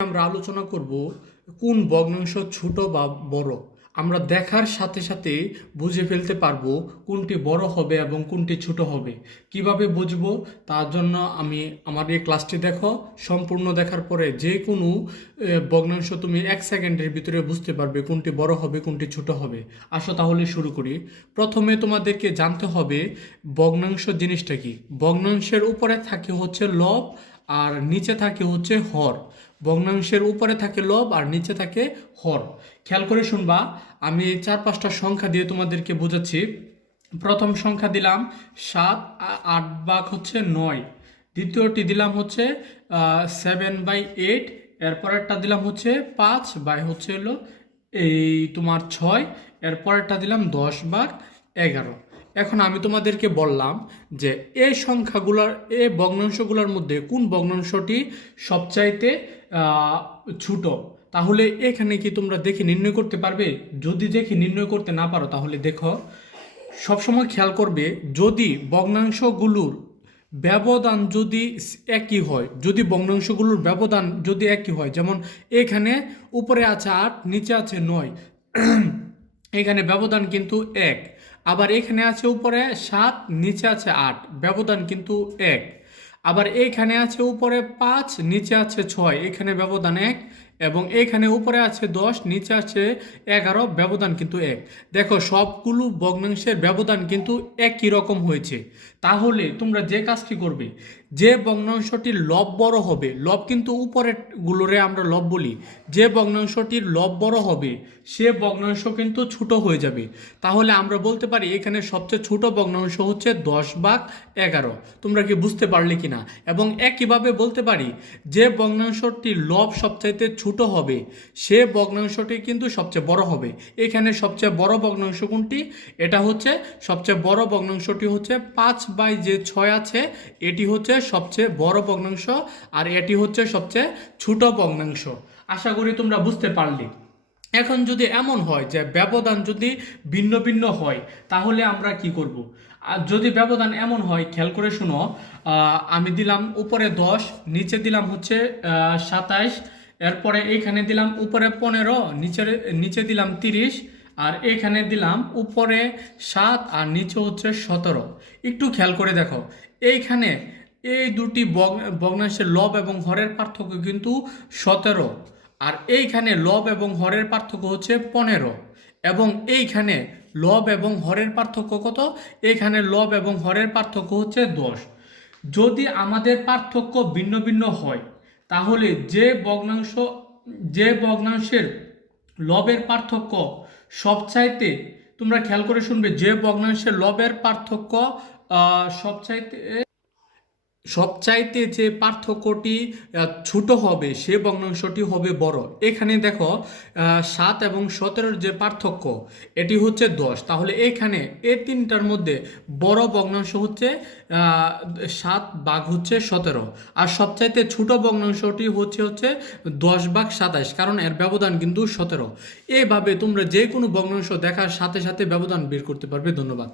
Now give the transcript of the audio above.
আমরা আলোচনা করব কোন ভগ্নাংশ ছোট বা বড়। আমরা দেখার সাথে সাথে বুঝে ফেলতে পারবো কোনটি বড় হবে এবং কোনটি ছোট হবে। কিভাবে বুঝবো তার জন্য আমি আমার এই ক্লাসটি দেখো, সম্পূর্ণ দেখার পরে যে কোনো ভগ্নাংশ তুমি 1 সেকেন্ডের ভিতরে বুঝতে পারবে কোনটি বড় হবে কোনটি ছোট হবে। আসো তাহলে শুরু করি। প্রথমে তোমাদেরকে জানতে হবে ভগ্নাংশ জিনিসটা কি। ভগ্নাংশের উপরে থাকে হচ্ছে লব আর নিচে থাকে হচ্ছে হর। ভগ্নাংশের উপরে থাকে লব আর নিচে থাকে হর। খেয়াল করে শুনবা, আমি 4-5টা সংখ্যা দিয়ে তোমাদেরকে বোঝাচ্ছি। প্রথম সংখ্যা দিলাম 7, 8 ভাগ হচ্ছে 9। দ্বিতীয়টি দিলাম হচ্ছে 7/8। এরপরেরটা দিলাম হচ্ছে 5 বাই হচ্ছে হলো এই তোমার 6। এরপরেরটা দিলাম 10/11। এখন আমি তোমাদেরকে বললাম যে এই সংখ্যাগুলোর এই ভগ্নাংশগুলোর মধ্যে কোন ভগ্নাংশটি সবচাইতে ছোট। তাহলে এখানে কি তোমরা দেখে নির্ণয় করতে পারবে? যদি দেখে নির্ণয় করতে না পারো তাহলে দেখো, সবসময় খেয়াল করবে যদি ভগ্নাংশগুলোর ব্যবধান যদি একই হয়, যদি ভগ্নাংশগুলোর ব্যবধান যদি একই হয়, যেমন এখানে উপরে আছে 8, নিচে আছে 9, এখানে ব্যবধান কিন্তু 1। আবার এখানে আছে উপরে 7, নিচে আছে 8, ব্যবধান কিন্তু 1। আবার এইখানে আছে উপরে 5, নিচে আছে 6, এখানে ব্যবধান 1। এবং এখানে উপরে আছে 10, নিচে আছে 11, ব্যবধান কিন্তু 1। দেখো সবগুলো ভগ্নাংশের ব্যবধান কিন্তু একই রকম হয়েছে। তাহলে তোমরা যে কাজটি করবে, যে ভগ্নাংশটির লব বড় হবে, লব কিন্তু উপরের গুলোরে আমরা লব বলি, যে ভগ্নাংশটির লব বড় হবে সে ভগ্নাংশ কিন্তু ছোট হয়ে যাবে। তাহলে আমরা বলতে পারি এখানে সবচেয়ে ছোট ভগ্নাংশ হচ্ছে 10/11। তোমরা কি বুঝতে পারলে কিনা? এবং একইভাবে বলতে পারি যে ভগ্নাংশটির লব সবচাইতে ছোট হবে সে ভগ্নাংশটি কিন্তু সবচেয়ে বড় হবে। এখানে সবচেয়ে বড় ভগ্নাংশ কোনটি? এটা হচ্ছে সবচেয়ে বড় ভগ্নাংশটি হচ্ছে 5/6 আছে, এটি হচ্ছে সবচেয়ে বড় ভগ্নাংশ আর এটি হচ্ছে সবচেয়ে ছোট ভগ্নাংশ। আশা করি তোমরা বুঝতে পারলে। এখন যদি এমন হয় যে ব্যবধান যদি ভিন্ন ভিন্ন হয় তাহলে আমরা কি করব? আর যদি ব্যবধান এমন হয়, খেয়াল করে শুনো, আমি দিলাম উপরে 10, নিচে দিলাম হচ্ছে 27, এরপরে এইখানে দিলাম উপরে 15, নিচে দিলাম 30, আর এখানে দিলাম উপরে 7 আর নিচে হচ্ছে 17। একটু খেয়াল করে দেখো, এইখানে এই দুটি ভগ্নাংশের লব এবং হরের পার্থক্য কিন্তু 17, আর এইখানে লব এবং হরের পার্থক্য হচ্ছে 15। এবং এইখানে লব এবং হরের পার্থক্য কত? এইখানে লব এবং হরের পার্থক্য হচ্ছে 10। যদি আমাদের পার্থক্য ভিন্ন ভিন্ন হয় তাহলে যে ভগ্নাংশের লবের পার্থক্য সবচাইতে, তোমরা খেয়াল করে শুনবে, যে ভগ্নাংশের লবের পার্থক্য সবচাইতে যে পার্থক্যটি ছোট হবে সে ভগ্নাংশটি হবে বড়। এখানে দেখো 7 এবং 17 যে পার্থক্য এটি হচ্ছে 10। তাহলে এখানে এই তিনটার মধ্যে বড় ভগ্নাংশ হচ্ছে 7/17, আর সবচাইতে ছোট ভগ্নাংশটি হচ্ছে 10/27, কারণ এর ব্যবধান কিন্তু 17। এইভাবে তোমরা যে কোনো ভগ্নাংশ দেখার সাথে সাথে ব্যবধান বের করতে পারবে। ধন্যবাদ।